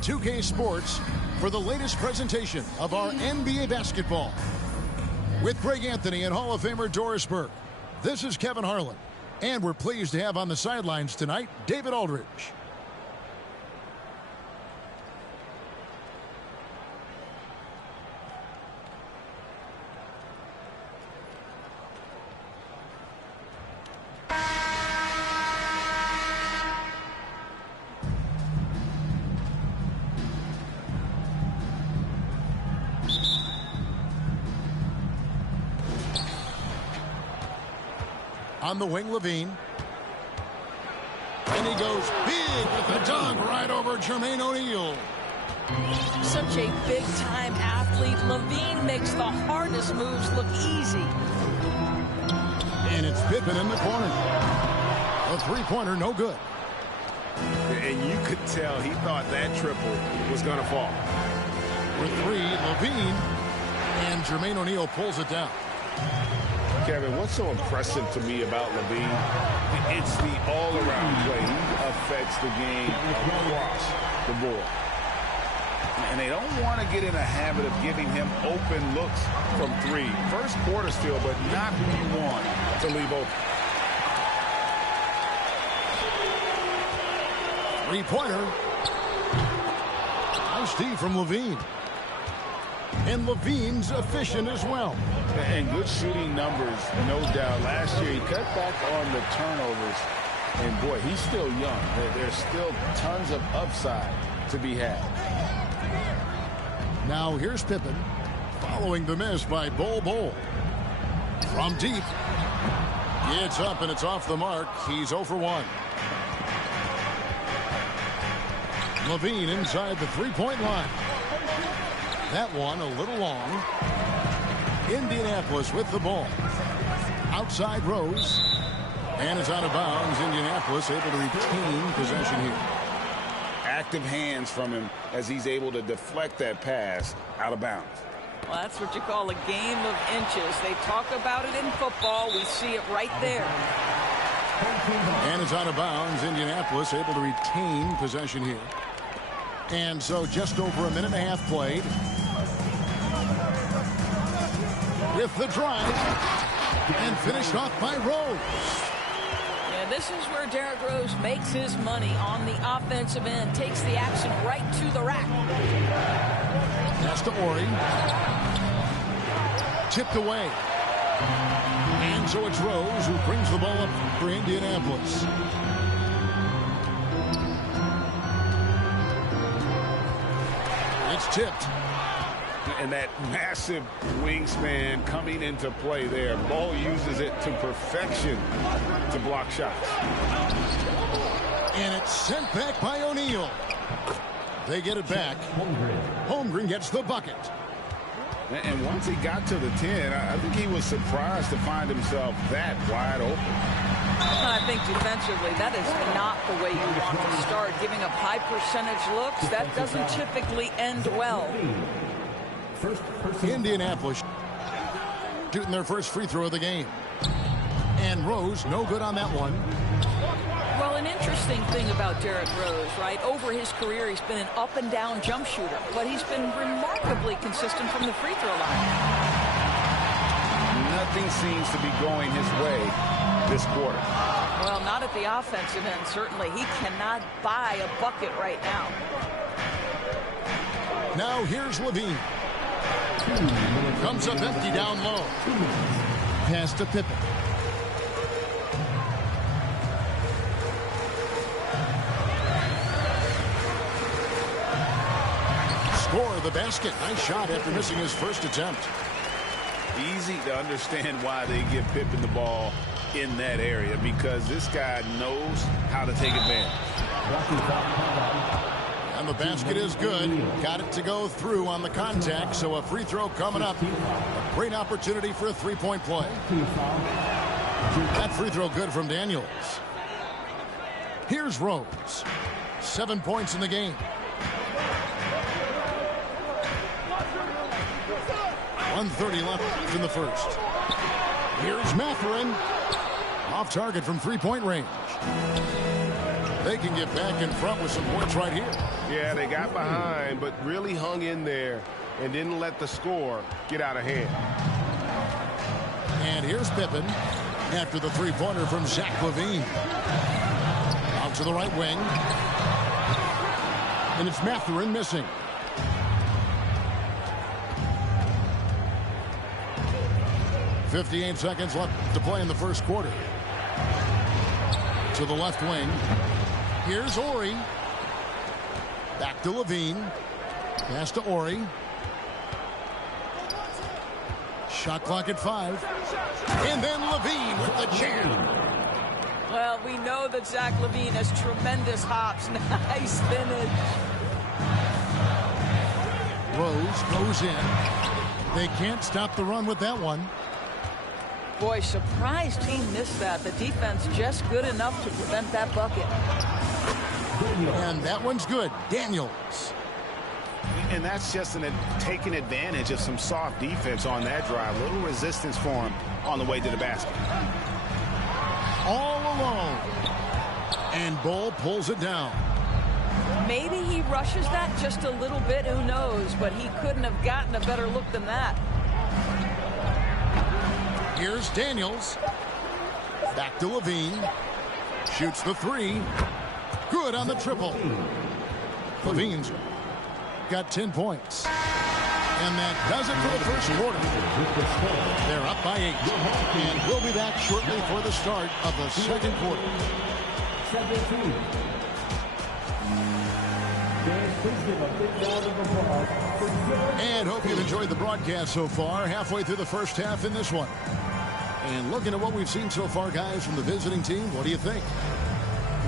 2K Sports for the latest presentation of our NBA basketball. With Greg Anthony and Hall of Famer Doris Burke, this is Kevin Harlan. And we're pleased to have on the sidelines tonight, David Aldridge. On the wing, Levine. And he goes big with the dunk right over Jermaine O'Neal. Such a big-time athlete. Levine makes the hardest moves look easy. And it's Pippen in the corner. A three-pointer, no good. And you could tell he thought that triple was going to fall. For three, Levine. And Jermaine O'Neal pulls it down. Kevin, what's so impressive to me about Levine? It's the all-around play. He affects the game across the board. And they don't want to get in a habit of giving him open looks from three. First quarter still, but not who you want to leave open. Three-pointer. Nice D from Levine. And Levine's efficient as well. And good shooting numbers, no doubt. Last year, he cut back on the turnovers. And, boy, he's still young. There's still tons of upside to be had. Now, here's Pippen, following the miss by Bol. From deep. It's up, and it's off the mark. He's 0 for 1. Levine inside the three-point line. That one a little long. Indianapolis with the ball. Outside Rose. And it's out of bounds. Indianapolis able to retain possession here. Active hands from him as he's able to deflect that pass out of bounds. Well, that's what you call a game of inches. They talk about it in football. We see it right there. And it's out of bounds. Indianapolis able to retain possession here. And so just over a minute and a half played. With the drive. And finished off by Rose. Yeah, this is where Derrick Rose makes his money on the offensive end. Takes the action right to the rack. Pass to Ori. Tipped away. And so it's Rose who brings the ball up for Indianapolis. It's tipped. And that massive wingspan coming into play there. Ball uses it to perfection to block shots. And it's sent back by O'Neal. They get it back. Holmgren gets the bucket. And once he got to the 10, I think he was surprised to find himself that wide open. I think defensively, that is not the way you want to start. Giving up high percentage looks, that doesn't typically end well. Indianapolis shooting their first free throw of the game. And Rose, no good on that one. Well, an interesting thing about Derrick Rose, right? Over his career, he's been an up-and-down jump shooter, but he's been remarkably consistent from the free throw line. Nothing seems to be going his way this quarter. Well, not at the offensive end, certainly. He cannot buy a bucket right now. Now here's Levine. Comes up empty down low. Pass to Pippen. Score the basket. Nice shot after missing his first attempt. Easy to understand why they give Pippen the ball in that area, because this guy knows how to take advantage. And the basket is good. Got it to go through on the contact, so a free throw coming up. A great opportunity for a three-point play. That free throw good from Daniels. Here's Rose. 7 points in the game. 1:30 left in the first. Here's Mathurin. Off target from three-point range. They can get back in front with some points right here. Yeah, they got behind, but really hung in there and didn't let the score get out of hand. And here's Pippen after the three-pointer from Zach LaVine. Out to the right wing. And it's Mathurin missing. .58 seconds left to play in the first quarter. To the left wing. Here's Ori. Back to LaVine. Pass to Ori. Shot clock at 5. And then LaVine with the jam. Well, we know that Zach LaVine has tremendous hops. Nice finish. Rose goes in. They can't stop the run with that one. Boy, surprised he missed that. The defense just good enough to prevent that bucket. And that one's good. Daniels. And that's just taking advantage of some soft defense on that drive. A little resistance for him on the way to the basket. All alone. And Bull pulls it down. Maybe he rushes that just a little bit. Who knows? But he couldn't have gotten a better look than that. Here's Daniels. Back to LaVine. Shoots the three. Good on the triple. LaVine's got 10 points. And that does it for the first quarter. They're up by 8. And we'll be back shortly for the start of the second quarter. And hope you've enjoyed the broadcast so far. Halfway through the first half in this one. And looking at what we've seen so far, guys, from the visiting team, what do you think?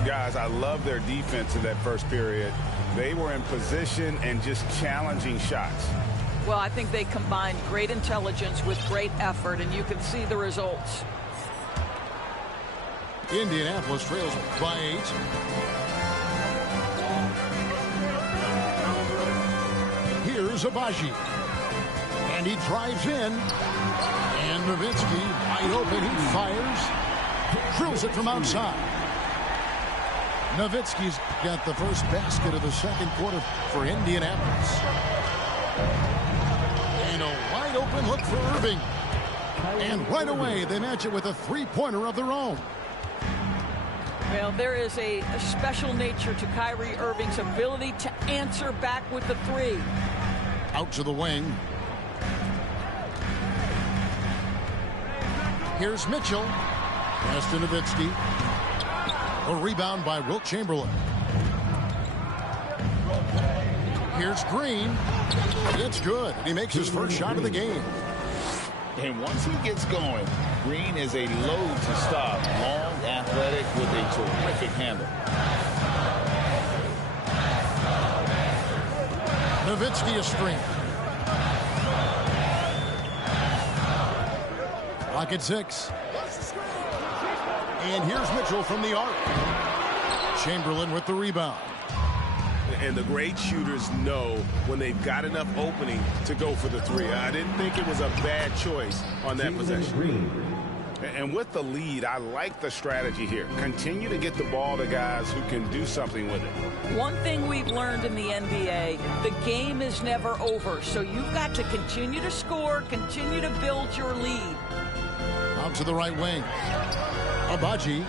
Guys, I love their defense in that first period. They were in position and just challenging shots. Well, I think they combined great intelligence with great effort, and you can see the results. Indianapolis trails by 8. Here's Abaji. And he drives in. And Nowitzki, wide open, he fires. Drills it from outside. Nowitzki's got the first basket of the second quarter for Indianapolis. And a wide open look for Irving. And right away, they match it with a three-pointer of their own. Well, there is a special nature to Kyrie Irving's ability to answer back with the three. Out to the wing. Here's Mitchell. Pass to Nowitzki. A rebound by Wilt Chamberlain. Here's Green. It's good. He makes his first shot of the game. And once he gets going, Green is a load to stop. Long, athletic, with a terrific handle. Nowitzki a string. Clock at 6. And here's Mitchell from the arc. Chamberlain with the rebound. And the great shooters know when they've got enough opening to go for the three. I didn't think it was a bad choice on that possession. And with the lead, I like the strategy here. Continue to get the ball to guys who can do something with it. One thing we've learned in the NBA, the game is never over. So you've got to continue to score, continue to build your lead. Out to the right wing. Abaji.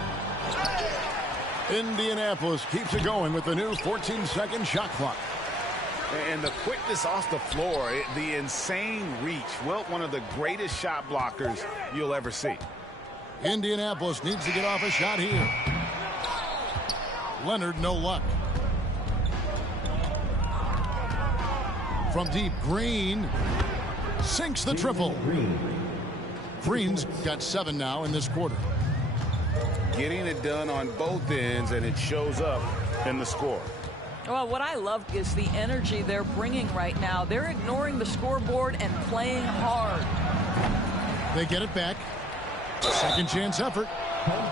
Indianapolis keeps it going with the new 14-second shot clock. And the quickness off the floor, the insane reach. Well, one of the greatest shot blockers you'll ever see. Indianapolis needs to get off a shot here. Leonard, no luck. From deep, Green sinks the triple. Green's got 7 now in this quarter. Getting it done on both ends, and it shows up in the score. Well, what I love is the energy they're bringing right now. They're ignoring the scoreboard and playing hard. They get it back. Second chance effort.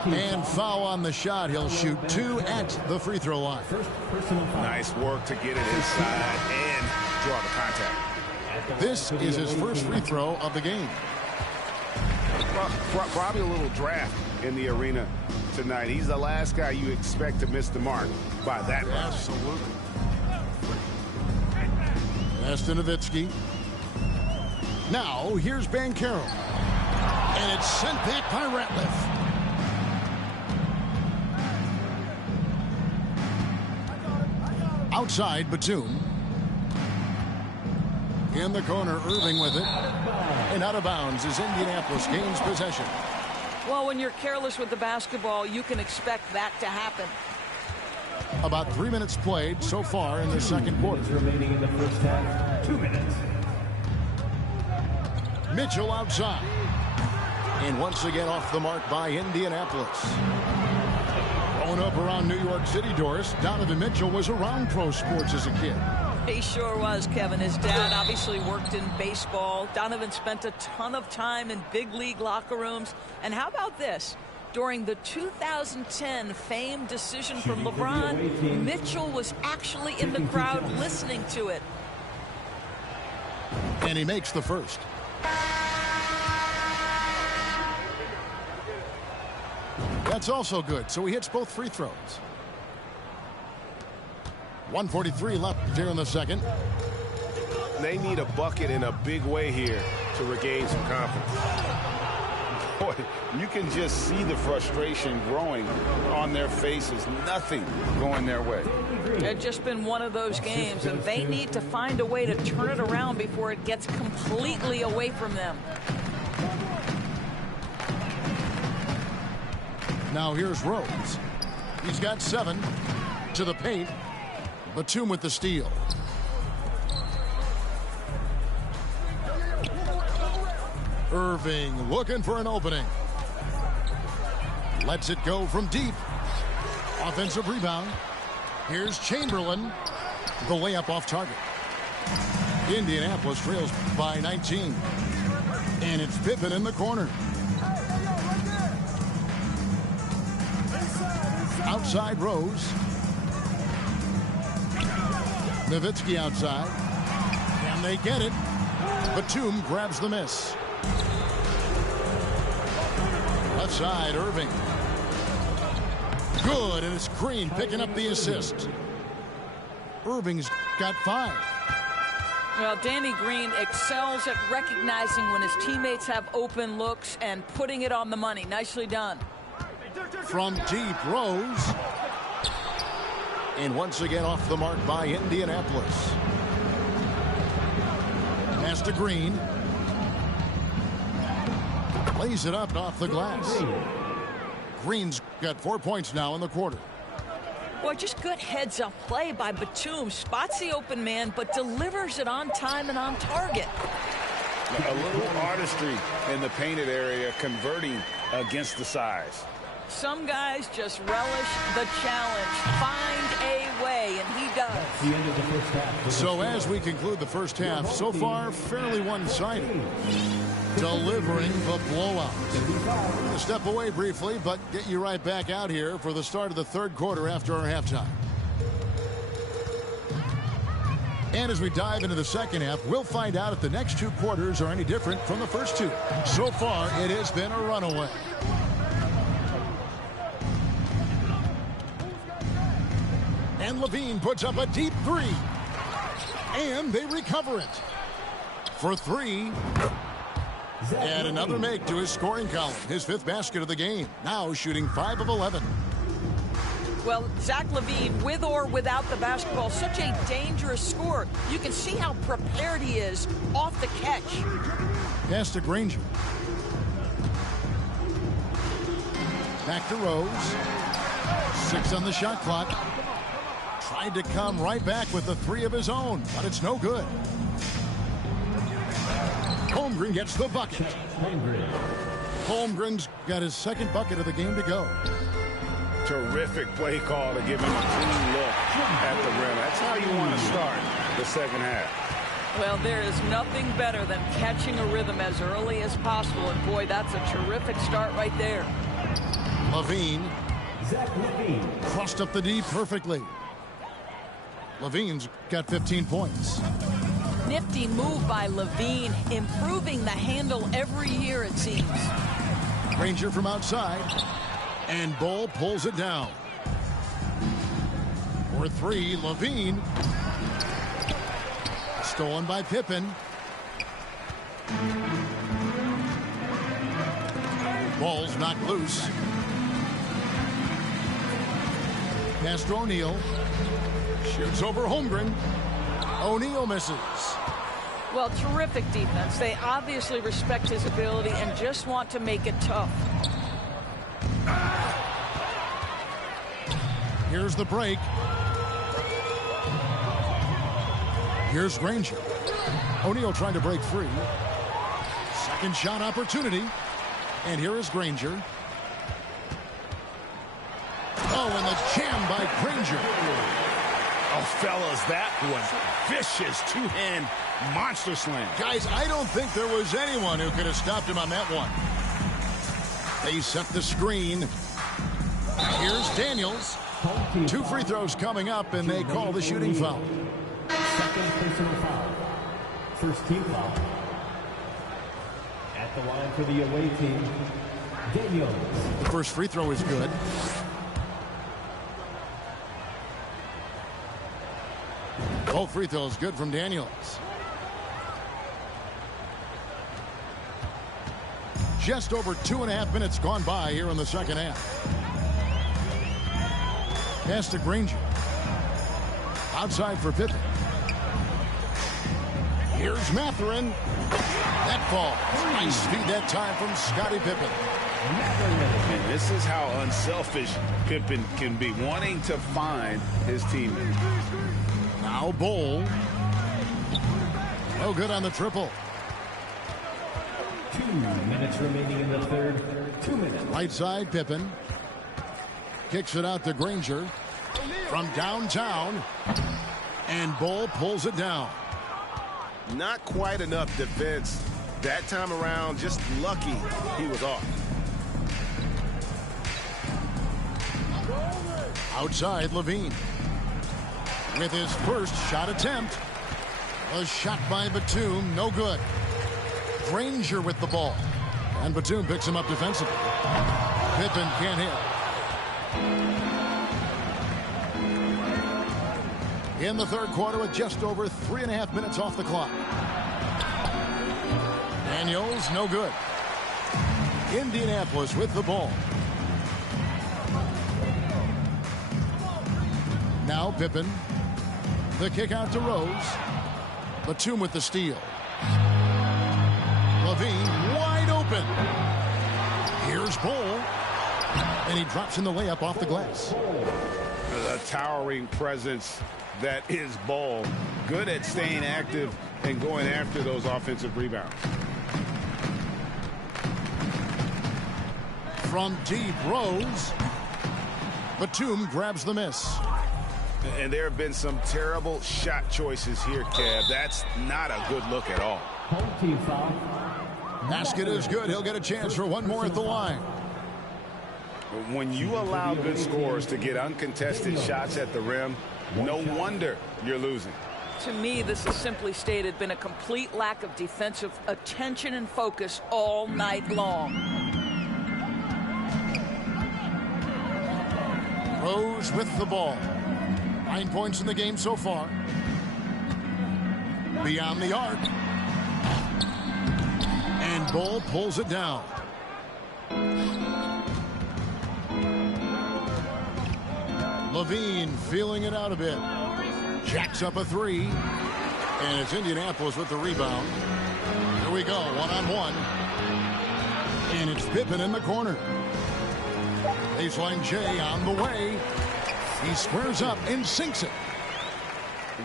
And foul on the shot. He'll shoot 2 at the free throw line. Nice work to get it inside and draw the contact. This is his first free throw of the game. Probably a little draft in the arena tonight. He's the last guy you expect to miss the mark by that much. Absolutely. Pass to Nowitzki. Now, here's Bankero. And it's sent back by Ratliff. Outside, Batum. In the corner, Irving with it. And out of bounds as Indianapolis gains possession. Well, when you're careless with the basketball, you can expect that to happen. About 3 minutes played so far in the second quarter. Remaining in the first half, 2 minutes. Mitchell outside. And once again off the mark by Indianapolis. Growing up around New York City, Doris, Donovan Mitchell was around pro sports as a kid. He sure was, Kevin. His dad obviously worked in baseball. Donovan spent a ton of time in big league locker rooms. And how about this? During the 2010 famed decision from LeBron, Mitchell was actually in the crowd listening to it. And he makes the first. That's also good, so he hits both free throws. 1:43 left here in the second. They need a bucket in a big way here to regain some confidence. Boy, you can just see the frustration growing on their faces. Nothing going their way. It's just been one of those games, and they need to find a way to turn it around before it gets completely away from them. Now here's Rose. He's got 7 to the paint. Batum with the steal. Irving looking for an opening. Lets it go from deep. Offensive rebound. Here's Chamberlain. The layup off target. Indianapolis trails by 19. And it's Pippen in the corner. Outside Rose. Nowitzki outside. And they get it. Batum grabs the miss. Left side, Irving. Good, and it's Green picking up the assist. Irving's got 5. Well, Danny Green excels at recognizing when his teammates have open looks and putting it on the money. Nicely done. From deep, Rose. And once again off the mark by Indianapolis. Pass to Green. Lays it up and off the glass. Green's got 4 points now in the quarter. Boy, just good heads-up play by Batum. Spots the open man, but delivers it on time and on target. A little artistry in the painted area, converting against the size. Some guys just relish the challenge. Find a way, and he does. The end of the first half. So as we conclude the first half, so far fairly one-sided. Delivering the blowout. We'll step away briefly, but get you right back out here for the start of the third quarter after our halftime. And as we dive into the second half, we'll find out if the next 2 quarters are any different from the first 2. So far, it has been a runaway. And Levine puts up a deep 3. And they recover it. For 3. And another make to his scoring column. His 5th basket of the game. Now shooting 5 of 11. Well, Zach LaVine, with or without the basketball, such a dangerous scorer. You can see how prepared he is off the catch. Pass to Granger. Back to Rose. 6 on the shot clock. Tried to come right back with the 3 of his own, but it's no good. Holmgren gets the bucket. Holmgren's got his 2nd bucket of the game to go. Terrific play call to give him a clean look at the rim. That's how you want to start the second half. Well, there is nothing better than catching a rhythm as early as possible. And, boy, that's a terrific start right there. Levine. Zach LaVine. Crossed up the D perfectly. Levine's got 15 points. Nifty move by LaVine, improving the handle every year, it seems. Granger from outside. And Bull pulls it down. For 3, LaVine. Stolen by Pippen. Ball's knocked loose. Pass to O'Neal. Shoots over Holmgren. O'Neal misses. Well, terrific defense. They obviously respect his ability and just want to make it tough. Here's the break. Here's Granger. O'Neal trying to break free. Second shot opportunity. And here is Granger. Oh, and the jam by Granger. Oh, fellas, that was vicious two-hand monster slam. Guys, I don't think there was anyone who could have stopped him on that one. They set the screen. Here's Daniels. 2 free throws coming up, and they call the shooting foul. Second personal foul. First team foul. At the line for the away team, Daniels. The first free throw is good. Both free throws good from Daniels. Just over 2.5 minutes gone by here in the second half. Pass to Granger. Outside for Pippen. Here's Mathurin. That falls. Nice feed that time from Scottie Pippen. And this is how unselfish Pippen can be, wanting to find his teammate. Now Bol. No good on the triple. 2 minutes remaining in the third. 2 minutes. Right side, Pippen. Kicks it out to Granger. From downtown. And Bol pulls it down. Not quite enough defense that time around. Just lucky he was off. Outside, Levine. With his first shot attempt. A shot by Batum, no good. Granger with the ball. And Batum picks him up defensively. Pippen can't hit. In the third quarter with just over 3.5 minutes off the clock. Daniels, no good. Indianapolis with the ball. Now Pippen. The kick out to Rose. Batum with the steal. Levine wide open. Here's Bol. And he drops in the layup off the glass. A towering presence that is Bol. Good at staying active and going after those offensive rebounds. From deep, Rose. Batum grabs the miss. And there have been some terrible shot choices here, Kev. That's not a good look at all. Home team foul. Basket is good. He'll get a chance for one more at the line. When you allow good scorers to get uncontested shots at the rim, no wonder you're losing. To me, this is simply stated been a complete lack of defensive attention and focus all night long. Rose with the ball. 9 points in the game so far. Beyond the arc. And Bol pulls it down. Levine feeling it out a bit. Jacks up a three. And it's Indianapolis with the rebound. Here we go, one-on-one. And it's Pippen in the corner. Baseline J on the way. He squares up and sinks it.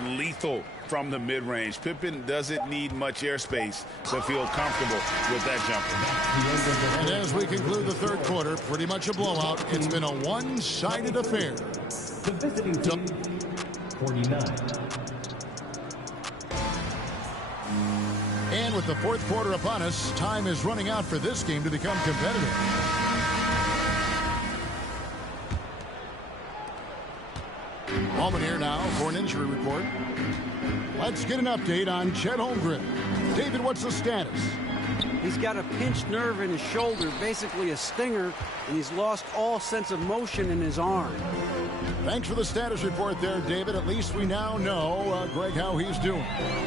Lethal from the mid-range. Pippen doesn't need much airspace to feel comfortable with that jumper. And as we conclude the third quarter, pretty much a blowout. It's been a one-sided affair. The visiting team, 49. And with the fourth quarter upon us, time is running out for this game to become competitive. Moment here now for an injury report. Let's get an update on Chet Holmgren. David, what's the status? He's got a pinched nerve in his shoulder, basically a stinger, and he's lost all sense of motion in his arm. Thanks for the status report there, David. At least we now know, Greg, how he's doing.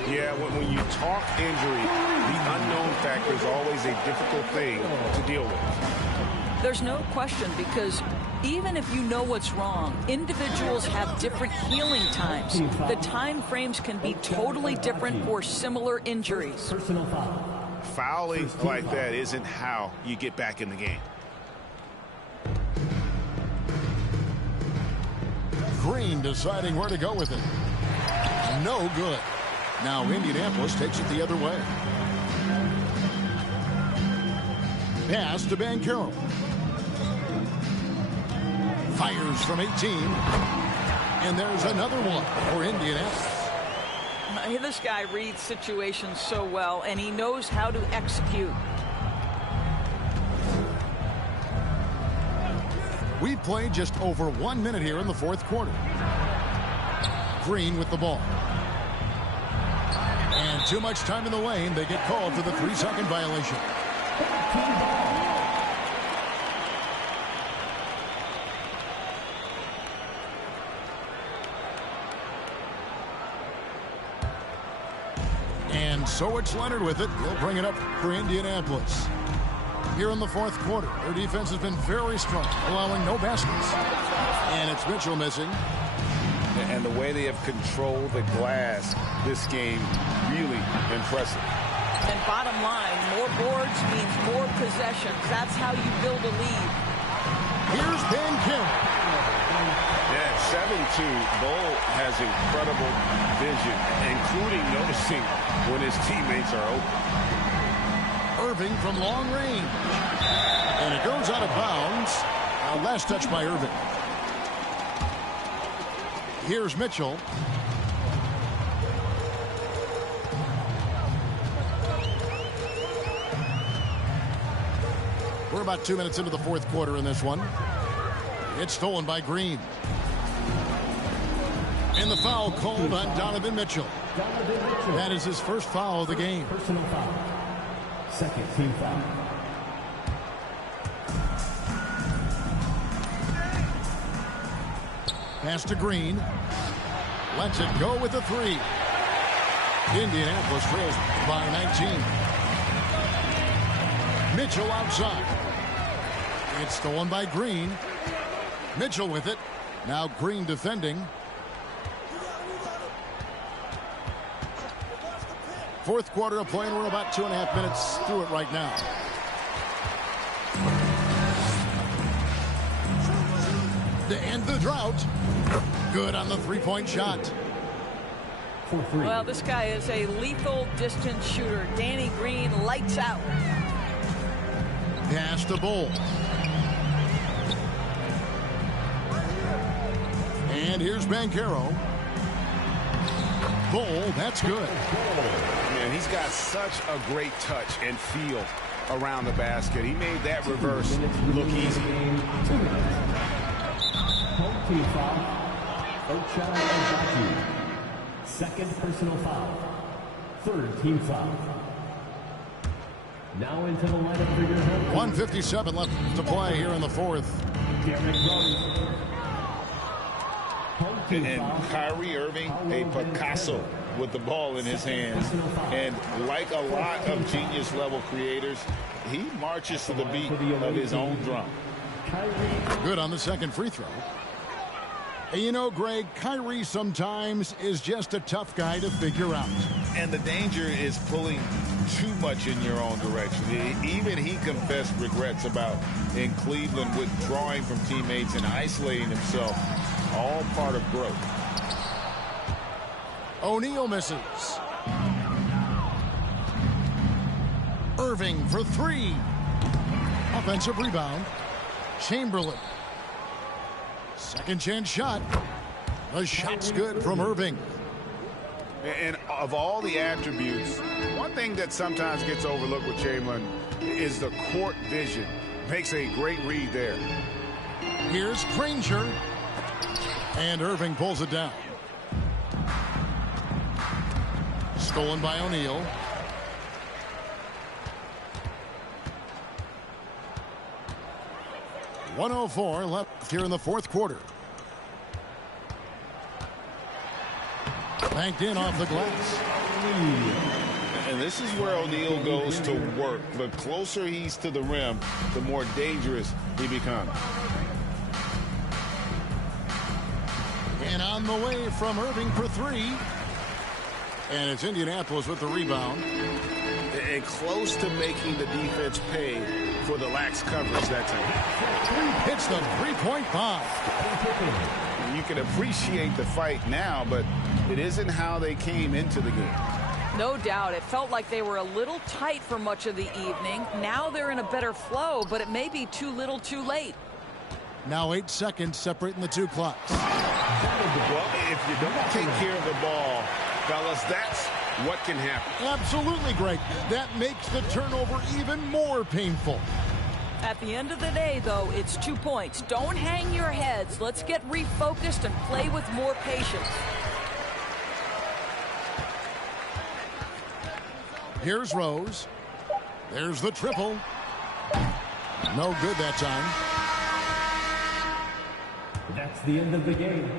Yeah, when you talk injury, the unknown factor is always a difficult thing to deal with. There's no question, because even if you know what's wrong, individuals have different healing times. The time frames can be totally different for similar injuries. Personal foul. Fouling like that isn't how you get back in the game. Green deciding where to go with it. No good. Now Indianapolis takes it the other way. Pass to Banchero. Fires from 18. And there's another one for Indianapolis. This guy reads situations so well, and he knows how to execute. We've played just over 1 minute here in the fourth quarter. Green with the ball. And too much time in the lane. They get called for the 3-second violation. And so it's Leonard with it. He'll bring it up for Indianapolis. Here in the fourth quarter, their defense has been very strong, allowing no baskets. And it's Mitchell missing. And the way they have controlled the glass this game, really impressive. And bottom line, more boards means more possessions. That's how you build a lead. Here's Banchero. Yeah, 7-2. Bull has incredible vision, including noticing when his teammates are open. Irving from long range. And it goes out of bounds. Last touch by Irving. Here's Mitchell. We're about 2 minutes into the fourth quarter in this one. It's stolen by Green. And the foul called on Donovan Mitchell. That is his first foul of the game. Personal foul. Second team foul. Pass to Green. Lets it go with the three. Indianapolis trails by 19. Mitchell outside. It's stolen by Green. Mitchell with it. Now Green defending. Fourth quarter of play, and we're about 2.5 minutes through it right now. To end the drought. Good on the three-point shot. Well, this guy is a lethal distance shooter. Danny Green lights out. Pass to Bull. And here's Banchero. Bull, that's good. Man, he's got such a great touch and feel around the basket. He made that reverse look easy. Home team foul. Second personal foul. Third team foul. Now into the lineup for your home team. 1:57 left to play here in the fourth. Derrick Rose. And Kyrie Irving, a Picasso with the ball in his hands. And like a lot of genius-level creators, he marches to the beat of his own drum. Good on the second free throw. And you know, Greg, Kyrie sometimes is just a tough guy to figure out. And the danger is pulling too much in your own direction. Even he confessed regrets about in Cleveland withdrawing from teammates and isolating himself. All part of growth. O'Neal misses. Irving for three. Offensive rebound. Chamberlain. Second chance shot. The shot's good from Irving. And of all the attributes, one thing that sometimes gets overlooked with Chamberlain is the court vision. Makes a great read there. Here's Granger. And Irving pulls it down. Stolen by O'Neal. .104 left here in the fourth quarter. Banked in off the glass. And this is where O'Neal goes to work. The closer he's to the rim, the more dangerous he becomes. And on the way from Irving for three. And it's Indianapolis with the rebound. And close to making the defense pay for the lax coverage that time. Hits the three-point bomb. You can appreciate the fight now, but it isn't how they came into the game. No doubt. It felt like they were a little tight for much of the evening. Now they're in a better flow, but it may be too little too late. Now 8 seconds separating the two clocks. Well, if you don't take care of the ball, fellas, that's what can happen. Absolutely, Greg. That makes the turnover even more painful. At the end of the day, though, it's 2 points. Don't hang your heads. Let's get refocused and play with more patience. Here's Rose. There's the triple. No good that time. That's the end of the game.